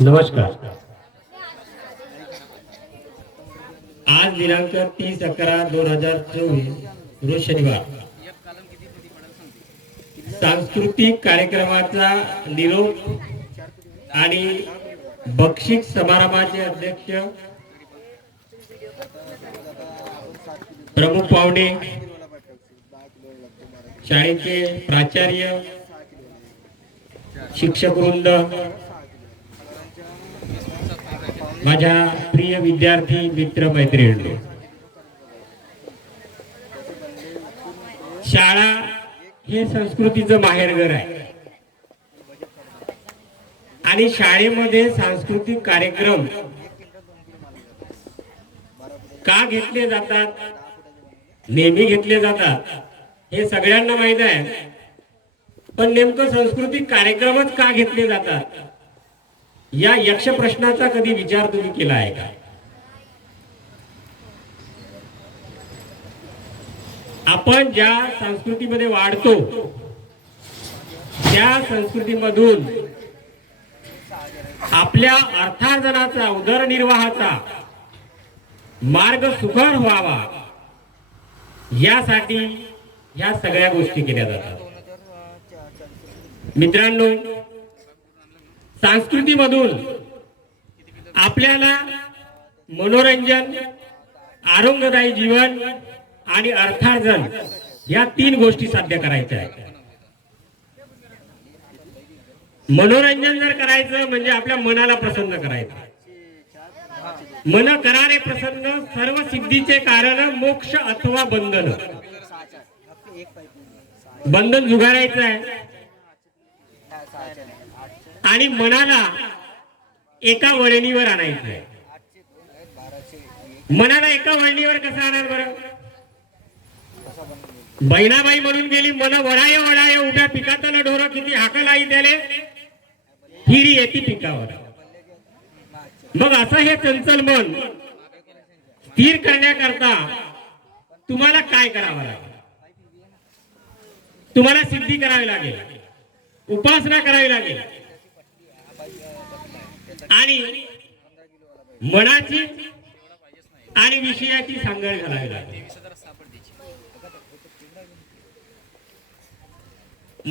नमस्कार। आज दिनांक 30/11/2024 रोज शनिवार सांस्कृतिक कार्यक्रमाचा निरोप आणि बक्षीस समारंभाचे अध्यक्ष प्रमुख पाहुणे, शाळेचे प्राचार्य, शिक्षक वृंद, माझ्या प्रिय विद्यार्थी मित्र मैत्रिणी, शाळा हे संस्कृतीचं माहेरघर आहे आणि शाळेमध्ये सांस्कृतिक कार्यक्रम का घेतले जातात, नेहमी घेतले जातात हे सगळ्यांना माहित आहे, पण नेमकं सांस्कृतिक कार्यक्रमच का घेतले जातात या यक्ष प्रश्नाचा कधी विचार तुम्ही केला आहे का? आपण ज्या संस्कृतीमध्ये वाढतो त्या संस्कृतीमधून आपल्या अर्थार्जनाचा, उदरनिर्वाहाचा मार्ग सुकर व्हावा यासाठी या सगळ्या गोष्टी केल्या जातात। मित्रांनो, संस्कृतीमधून आपल्याला मनोरंजन, आरोग्यदायी जीवन आणि अर्थार्जन या 3 गोष्टी साध्य करायच्या आहेत। मनोरंजन जर करायचं म्हणजे आपल्या मनाला प्रसन्न करायचं। मन करारे प्रसन्न, सर्व सिद्धीचे कारण मोक्ष अथवा बंधन। बंधन जुगारायचं आहे आणि मनाला एका वळणीवर आणायचं आहे। मनाला एका वळणीवर कसं आणणार बरं? बहिणाबाई म्हणून गेली, मन वळाय वळाय उभ्या पिकातला ढोर किती हाका लाई त्याले हिरी येती पिकावर। मग असं हे चंचल मन स्थिर करण्याकरता तुम्हाला काय करावं लागेल? तुम्हाला सिद्धी करावी लागेल, उपासना करावी लागेल आणि मनाची आणि विषयाची सांगड घालावी लागेल।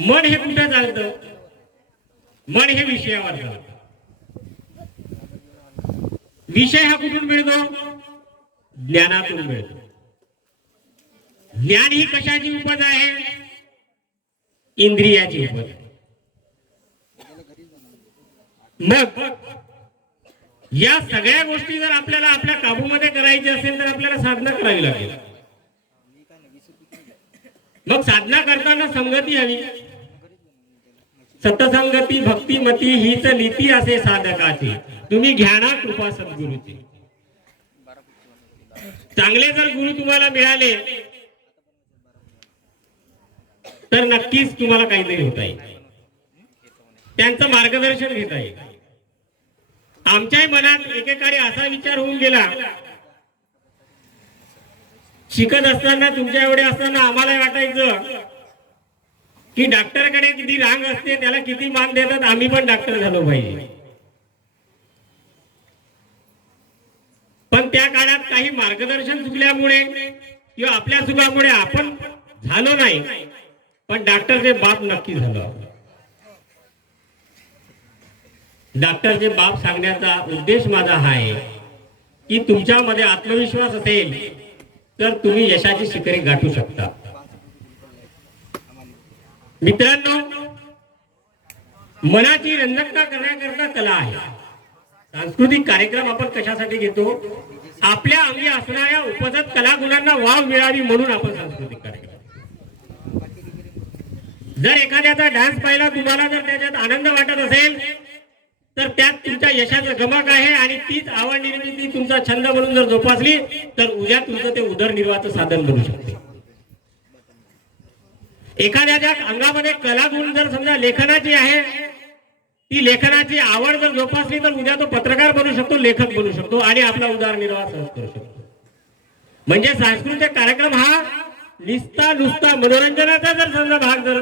मन हे कुठे चालतं? मन हे विषयावर चालतं। विषय हा कुठून मिळतो? ज्ञानातून मिळतो। ज्ञान ही कशाची उपज आहे? इंद्रियाची उपज आहे। मग या सगळ्या गोष्टी जर आपल्याला आपल्या काबूमध्ये करायची असेल तर आपल्याला साधना करावी लागेल। मग साधना करताना संगती हवी। सतसंगती भक्तिमती हीच नीती असे साधकाची, तुम्ही घ्या ना कृपा सद्गुरूची। चांगले जर गुरु तुम्हाला मिळाले तर नक्कीच तुम्हाला काहीतरी होता येईल, त्यांचं मार्गदर्शन घेता येईल। आमच्याही मनात एकेकाळी असा विचार होऊन गेला, शिकत असताना, तुमच्या एवढे असताना आम्हाला वाटायचं की डॉक्टरकडे किती रांग असते, त्याला किती मान देतात, आम्ही पण डॉक्टर झालो पाहिजे। पण त्या काळात काही मार्गदर्शन चुकल्यामुळे किंवा आपल्या चुकामुळे आपण झालो नाही, पण डॉक्टरचे बाप नक्की झालो। डॉक्टरचे बाप सांगण्याचा उद्देश माझा हा आहे की तुमच्यामध्ये आत्मविश्वास असेल तर तुम्ही यशाची शिखरे गाठू शकता। मित्रांनो, मनाची रंजकता करण्याकरता कला आहे। सांस्कृतिक कार्यक्रम आपण कशासाठी घेतो? आपल्या अंगी असणाऱ्या उपजत कला गुणांना वाव मिळावी म्हणून आपण सांस्कृतिक कार्यक्रम। जर एखाद्याचा डान्स पाहिला, तुम्हाला जर त्याच्यात आनंद वाटत असेल तर त्यात तुमच्या यशाचं गमक आहे आणि तीच आवड निर्मिती तुमचा छंद म्हणून जर जोपासली तर उद्या तुमचं ते उदरनिर्वाहाचं साधन बनू शकते। एखाद्याच्या अंगामध्ये कला गुण जर समजा लेखनाची आहे, ती लेखनाची आवड जर जोपासली तर उद्या तो पत्रकार बनू शकतो, लेखक बनू शकतो आणि आपला उदरनिर्वाह सहज करू शकतो। म्हणजे सांस्कृतिक कार्यक्रम हा नुसता मनोरंजनाचा जर समजा भाग जर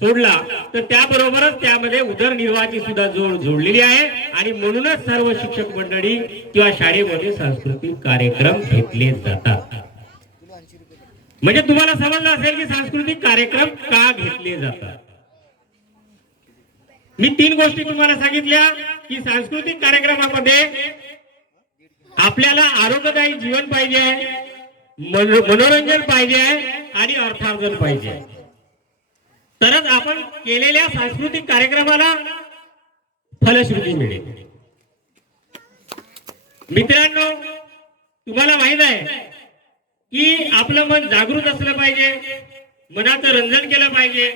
सोडला तर त्याबरोबरच त्यामध्ये उदरनिर्वाहाची सुद्धा जोड जोडलेली आहे आणि म्हणूनच सर्व शिक्षक मंडळी किंवा शाळेमध्ये सांस्कृतिक कार्यक्रम घेतले जातात. म्हणजे तुम्हाला समजलं असेल की सांस्कृतिक कार्यक्रम का घेतले जातात. मी 3 गोष्टी तुम्हाला सांगितल्या की सांस्कृतिक कार्यक्रमामध्ये आपल्याला आरोग्यदायी जीवन पाहिजे आहे, मनोरंजन पाहिजे आहे आणि अर्थार्जन पाहिजे आहे. तरच आपण केलेल्या सांस्कृतिक कार्यक्रमाला फलश्रुती मिळेल. मित्रांनो, तुम्हाला माहित आहे की आपलं मन जागृत असलं पाहिजे, मनाचं रंजन केलं पाहिजे,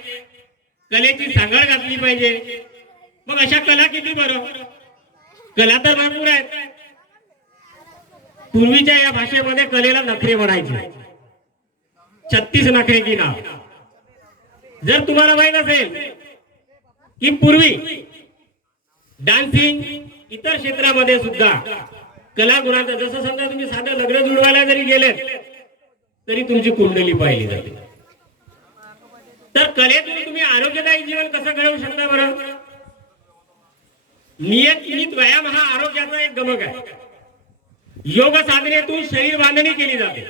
कलेची सांगड घातली पाहिजे. मग अशा कला किती बरं? कला तर भरपूर आहेत. पूर्वीच्या या भाषेमध्ये कलेला नखरे म्हणायचे. 36 नखरे की नाव. जर तुम्हाला माहित असेल की पूर्वी डान्सिंग इतर क्षेत्रामध्ये सुद्धा कला गुणांचा, जसं समजा तुम्ही साधं लग्न जुळवायला जरी गेलेत तरी तुमची कुंडली पाहिली जाते. तर कलेतून तुम्ही आरोग्यदायी जीवन कसं घडवू शकता बरं? नियमित व्यायाम हा आरोग्याचा एक गमक आहे. योग साधनेतून शरीर बांधणी केली जाते.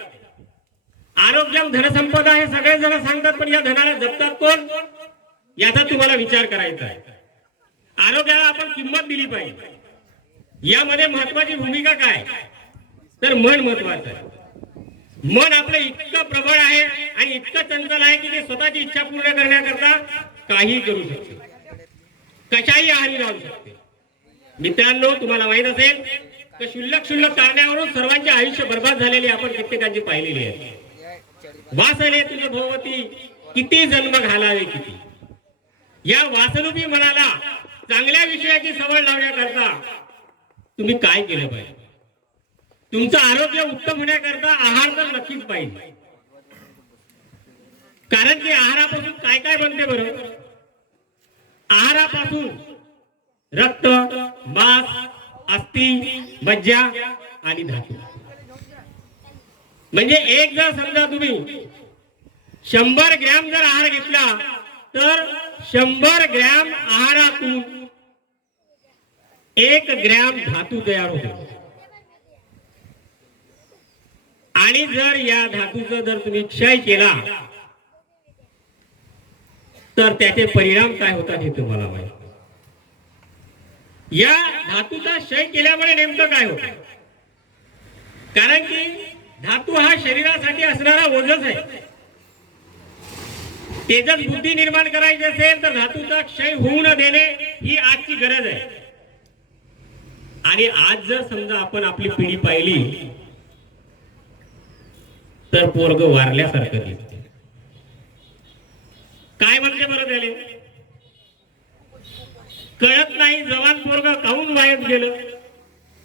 आरोग्यम धनसंपदा हे सगळे जण सांगतात, पण या धनाला जपतात कोण याचा तुम्हाला विचार करायचा आहे. आरोग्याला आपण किंमत दिली पाहिजे. यामध्ये महत्वाची भूमिका काय? तर मन महत्वाचं आहे. मन आपलं इतकं प्रबळ आहे आणि इतकं चंचल आहे की ते स्वतःची इच्छा पूर्ण करण्याकरता काही करू शकते, कशाही आहारी राहू शकते. मित्रांनो, तुम्हाला माहित असेल की क्षुल्लक कारणावरून सर्वांचे आयुष्य बर्बाद झालेले आपण कित्येकांची पाहिलेली आहे. वासने तुझ भोवती किती जन्म घालावे किती. या वासरूपी मनाला चांगल्या विषयाची सवय लावण्याकरता तुम्ही काय केलं पाहिजे? तुमचं आरोग्य उत्तम होण्याकरता आहार तर नक्कीच पाहिजे. कारण की आहारापासून काय काय बनते बरं? आहारापासून रक्त, मांस, अस्थि, मज्जा आणि धातू. म्हणजे एक जर समजा तुम्ही 100 ग्रॅम जर आहार घेतला तर 100 ग्रॅम आहारातून 1 ग्रॅम धातू तयार होतो. आणि जर या धातूचा जर तुम्ही क्षय केला तर त्याचे परिणाम काय होतात हे तुम्हाला माहिती. या धातूचा क्षय केल्यामुळे नेमकं काय होतं? कारण की धातू हा शरीरासाठी असणारा ओझच आहे. तेजस बुद्धी निर्माण करायची असेल तर धातूचा क्षय होऊ न देणे ही आजची गरज आहे. आणि आज जर समजा आपण आपली पिढी पाहिली तर पोरग वारल्यासारखं दिसते. काय म्हणते बरं त्याले? कळत नाही जवान पोरग काहून वायत गेलं.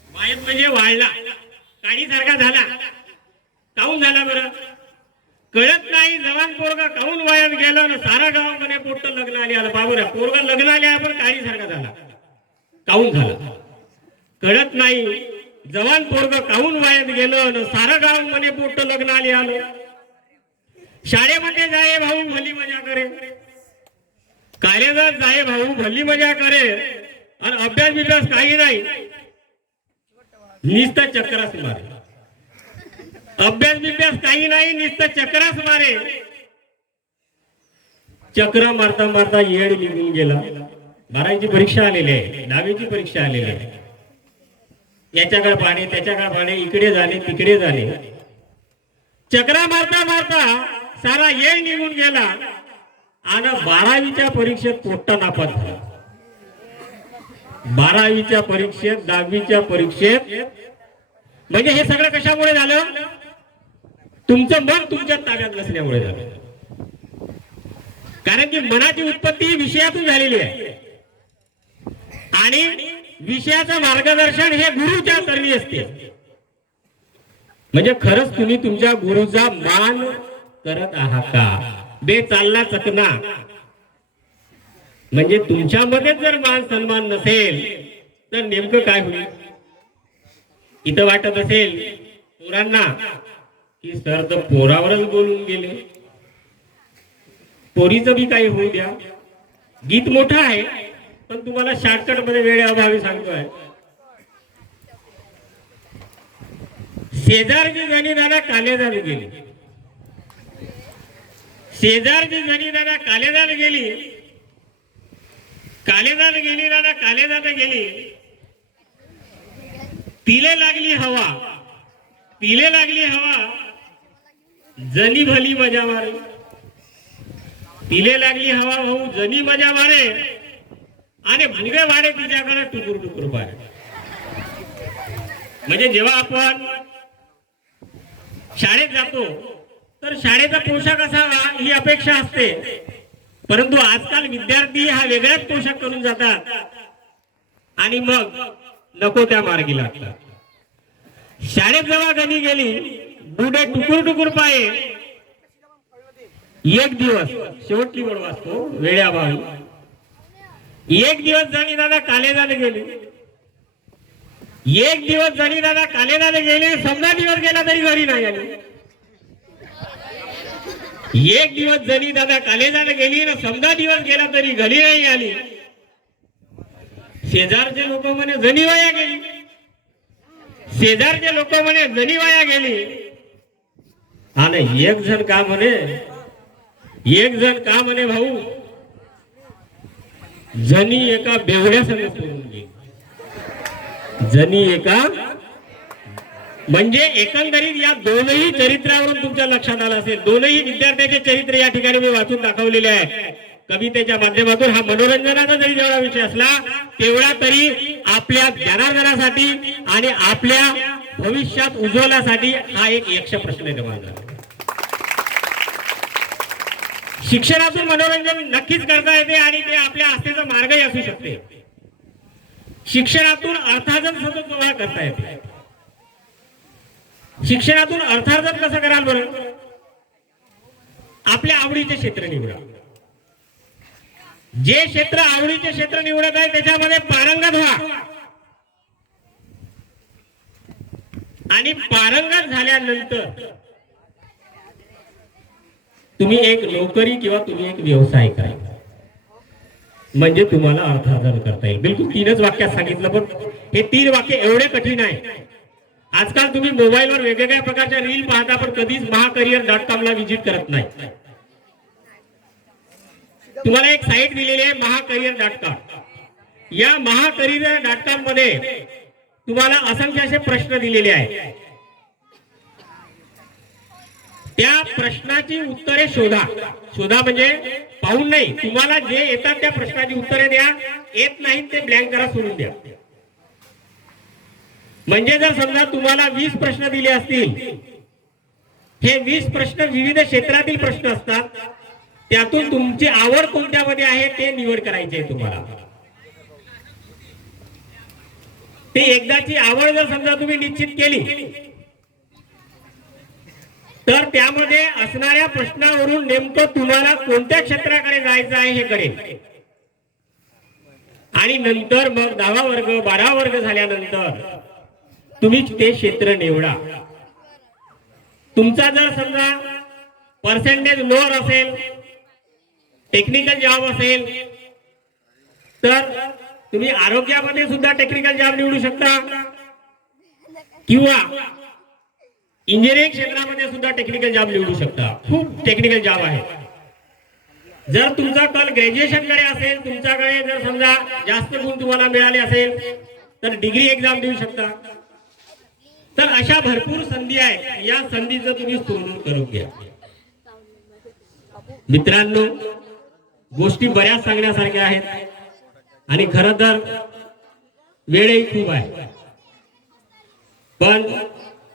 वायत म्हणजे वाळला, काडीसारखा झाला. काहून झाला बरं? कळत नाही जवान पोरग काहून वायत गेलं. सारा गावामध्ये पोट्ट लग्न आले आलं. बाबूरा पोरग लग्न आले पण काडीसारखा झाला. काहून झाला? कळत नाही जवान पोरग काहून वायत गेलं. सारा गावामध्ये पोट्ट लग्न आले आलं. शाळेमध्ये जाये भाऊ भली मजा करे, कार्यरत जाये भाऊ भली मजा करे आणि अभ्यास बिभ्यास काही नाही, नुसतं चक्रास मारे. अभ्यास बिभ्यास काही नाही, नुसतं चक्रास मारे. चक्र मारता मारता येड निघून गेला. 12वीची परीक्षा आलेली आहे, 10वीची परीक्षा आलेली आहे. याच्याकडे पाणी त्याच्याकडे पाणी, इकडे जाणे तिकडे जाणे. चक्रा मारता मारता सारा येळ निघून गेला आणि 12वीच्या परीक्षेत पोट्टा नापास झाला. 12वीच्या परीक्षेत 10वीच्या परीक्षेत. म्हणजे हे सगळं कशामुळे झालं? तुमचं मन तुमच्या ताब्यात नसल्यामुळे झालं. कारण की मनाची उत्पत्ती विषयातून झालेली आहे आणि विषयाचं मार्गदर्शन हे गुरुच्या चरणी असते. म्हणजे खरंच तुम्ही तुमच्या गुरुचा मान करत आहात का? बे चालला चकना. म्हणजे तुमच्यामध्ये जर मान सन्मान नसेल तर नेमकं काय होईल? इथं वाटत असेल पोरांना की सर तर पोरावरच बोलून गेले, पोरीचं बी काही होऊ द्या, गीत मोठं आहे पण तुम्हाला शॉर्टकट मध्ये वेळेअभावी सांगतोय. शेजारची जणी दादा कालेदार गेली, शेजारची जणी दादा कालेदार गेली, कालेदार गेली दादा कालेदार गेली. तिले लागली हवा, तिले लागली हवा, जनी भली मजा मारे. तिले लागली हवा भाऊ जनी मजा मारे आणि भुगे वाडे तिच्याकडे टुकुर टुकुर पारे. म्हणजे जेव्हा आपण शाळेत जातो तर शाळेचा पोशाख असावा ही अपेक्षा असते, परंतु आजकाल विद्यार्थी हा वेगळाच पोशाख करून जातात आणि मग नको त्या मार्गी लागतात. शाळेत जेव्हा गणी गेली बुडे टुकुर टुकुर पाये. एक दिवस शेवटची वेळ वाचतो वेळेअभावी. एक दिवस जणी दादा कालेदार गेली, एक दिवस जणी दादा कालेदार गेले. समजा दिवस गेला तरी घरी नाही आली. एक दिवस जणी दादा कालेदार गेली ना समजा दिवस गेला तरी घरी नाही आली. शेजारचे लोक म्हणे जणी वाया गेली, शेजारचे लोक म्हणे जणी वाया गेली. आणि एक जण का म्हणे, एक जण का म्हणे भाऊ जणी एका बेवड्या संग पळून गेली. जणी एका म्हणजे एकंदरीत या दोनही चरित्रावरून तुमच्या लक्षात आलं असेल, दोनही विद्यार्थ्याचे चरित्र या ठिकाणी मी वाचून दाखवलेले आहे कवितेच्या माध्यमातून. हा मनोरंजनाचा जरी जेवढा विषय असला तेवढा तरी आपल्या ज्ञानार्जनासाठी आणि आपल्या भविष्यात उज्ज्वलासाठी हा एक यक्ष प्रश्न निर्माण झाला. शिक्षणातून मनोरंजन नक्कीच करता येते आणि ते आपल्या आस्थेचा मार्गही असू शकते. शिक्षणातून अर्थार्जन सतत तुम्हाला करता येते. शिक्षणातून अर्थार्जन कसं कराल बरं? आपल्या आवडीचे क्षेत्र निवडा. जे क्षेत्र आवडीचे क्षेत्र निवडत आहे त्याच्यामध्ये पारंगत व्हा आणि पारंगत झाल्यानंतर तुम्ही एक नोकरी किंवा तुम्ही एक व्यवसाय करा, म्हणजे तुम्हाला अर्थार्जन करता येईल. बिलकुल 3च वाक्यात सांगितलं, पण हे 3 वाक्य एवढे कठीण आहे. आजकाल तुम्ही मोबाईलवर वेगवेगळ्या प्रकारच्या रील पाहता पण कधीच महाकरियर.com ला विजिट करत नाही. तुम्हाला एक साईट दिलेली आहे महाकरियर.com. या महाकरियर.com मध्ये तुम्हाला असंख्य असे प्रश्न दिलेले आहेत. त्या प्रश्नाची उत्तरे शोधा. शोधा म्हणजे पाहून नाही, तुम्हाला जे येतात त्या प्रश्नाची उत्तरे द्या. येत नाही ते ब्लँक करा, सोडून द्या. म्हणजे जर समजा तुम्हाला 20 प्रश्न दिले असतील, हे 20 प्रश्न विविध क्षेत्रातील प्रश्न असतात. त्यातून तुमची आवड कोणत्यामध्ये आहे ते निवड करायची आहे तुम्हाला. ते एकदाची आवड जर समजा तुम्ही निश्चित केली तर त्यामध्ये असणाऱ्या प्रश्नावरून नेमकं तुम्हाला कोणत्या क्षेत्राकडे जायचं आहे हे कळेल. आणि नंतर मग 10वा वर्ग 12वा वर्ग झाल्यानंतर तुम्ही ते क्षेत्र निवडा. तुमचा जर समजा पर्सेंटेज लोअर असेल, टेक्निकल जॉब असेल, तर तुम्ही आरोग्यामध्ये सुद्धा टेक्निकल जॉब निवडू शकता किंवा इंजिनिअरिंग क्षेत्रामध्ये सुद्धा टेक्निकल जॉब निवडू शकता. खूप टेक्निकल जॉब आहे. जर तुमचा कल ग्रॅज्युएशन कडे असेल, तुमच्याकडे जर समजा जास्त गुण तुम्हाला मिळाले असेल तर डिग्री एक्झाम देऊ शकता. तर अशा भरपूर संधी आहेत. या संधीचं तुम्ही सोडून करून घ्या. मित्रांनो, गोष्टी बऱ्याच सांगण्यासारख्या आहेत आणि खरं तर वेळही खूप आहे. पण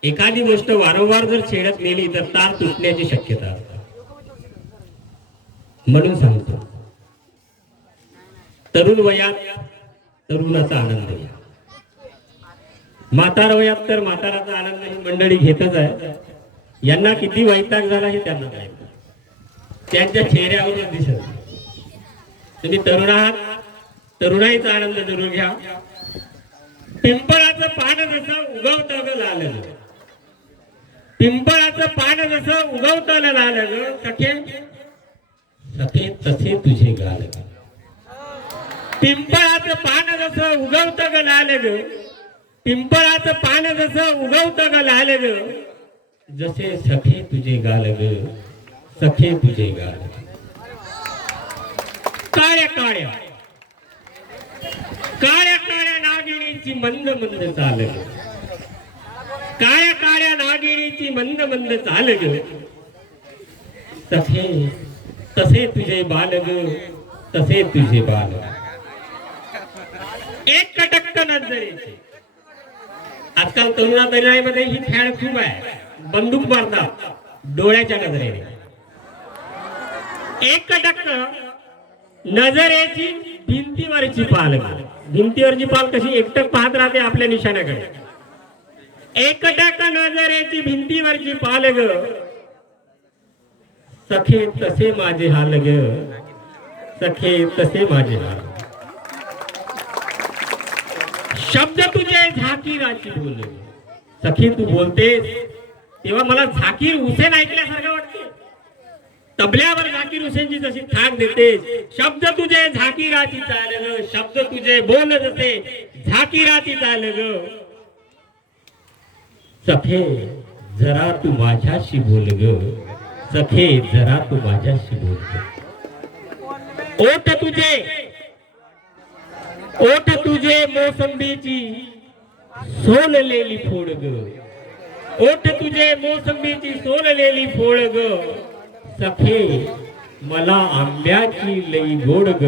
एखादी गोष्ट वारंवार जर छेडत नेली तर तार तुटण्याची शक्यता असते. म्हणून सांगतो, तरुण वयात तरुणाचा आनंद घ्या. म्हातार वयात तर म्हाताराचा आनंद ही मंडळी घेतच आहे. यांना किती वैताग झाला हे त्यांना काय त्यांच्या चेहऱ्यावरून दिसत. तुम्ही तरुण आहात, तरुणाईचा आनंद जरूर घ्या. पिंपळाचं पान जसं उगवतं ग लाल, पिंपळाचं पान जसं उगवतं लाल ग, सखे सखे तसे तुझे गाल. पिंपळाचं पान जसं उगवतं ग लाल ग, पिंपळाचं पान जसं उगवतं ग लाल ग, जसे सखे तुझे गाल ग, सखे तुझे गाल. काळ्या काळ्या काळ्या काळ्या नागिणीची मंद मंद चाल ग, काळ्या काळ्या नागिणीची मंद मंद चाल ग, सखे तसे तुझे बाल ग, तसे तुझे बाल. एक कटक्क नजरेचे. आजकाल तरुणाईमध्ये ही फॅड खूप आहे, बंदूक मारतात डोळ्याच्या नजरेने. एक कटक्क नजरेची भिंतीवरची पाल. भिंतीवरची पाल कशी एकटक पाहत राहते आपल्या निशाण्याकडे. एक कटक्क नजरेची भिंतीवरची पाल ग, सखे तसे माझे हाल ग, सखे तसे माझे हाल. शब्द तुझे झाकीराची बोल. सखी तू बोलतेस तेव्हा मला झाकीर हुसेन ऐकल्यासारखं वाटते. तबल्यावर झाकीर हुसेनची जशी थाक देतेस. शब्द तुझे झाकीराची चाल ग, शब्द तुझे बोल जसे झाकीराची चाल ग, सखे जरा तू माझ्याशी बोल ग, सखे जरा तू माझ्याशी बोल ग. ओठ तुझे मोसंबीची सोललेली फोड ग, ओठ तुझे मोसंबीची सोललेली फोड ग, सखे मला आंब्याची लई गोड ग,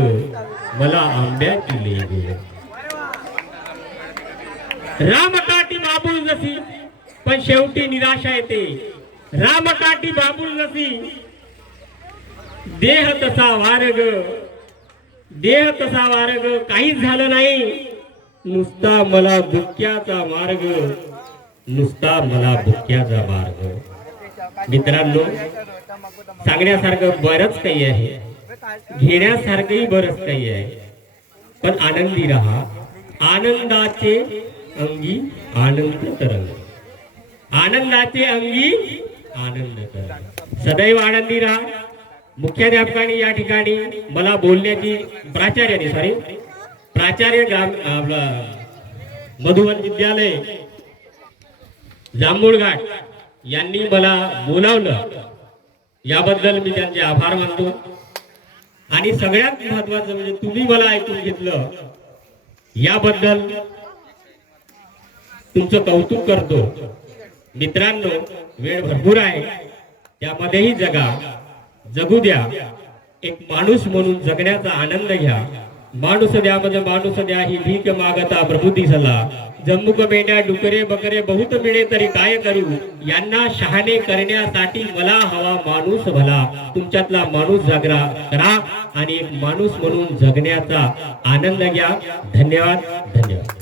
मला आंब्याची लई गोड. रामकाठी बाबूळ जशी पण शेवटी निराशा येते. रामकाठी बाबूळ जशी देह तसा वारग, देह तसा वारग, काहीच झालं नाही नुसता मला बुक्याचा मार्ग, नुसता मला बुक्याचा मार्ग. मित्रांनो सांगण्यासारखं बरंच काही आहे, घेण्यासारखंही बरंच काही आहे, पण आनंदी राहा. आनंदाचे अंगी आनंद तरंग, आनंदाचे अंगी आनंद तरंग. सदैव आनंदी राहा. मुख्याध्यापकांनी या ठिकाणी मला बोलण्याची प्राचार्य मधुवन विद्यालय जांभूळघाट यांनी मला बोलावलं, याबद्दल मी त्यांचे आभार मानतो. आणि सगळ्यात महत्वाचं म्हणजे तुम्ही मला ऐकून घेतलं याबद्दल तुमचं कौतुक करतो. मित्रांनो वेळ भरपूर आहे, त्यामध्येही जगू द्या. एक माणूस म्हणून जगण्याचा आनंद घ्या. माणूस द्या म्हणजे माणूस द्या ही भीक मागता प्रभू दिसला. जम्मुक मेंढ्या डुकरे बकरे बहुत मिळे तरी काय करू, यांना शहाणे करण्यासाठी मला हवा माणूस भला. तुमच्यातला माणूस जागरा करा आणि एक माणूस म्हणून जगण्याचा आनंद घ्या. धन्यवाद.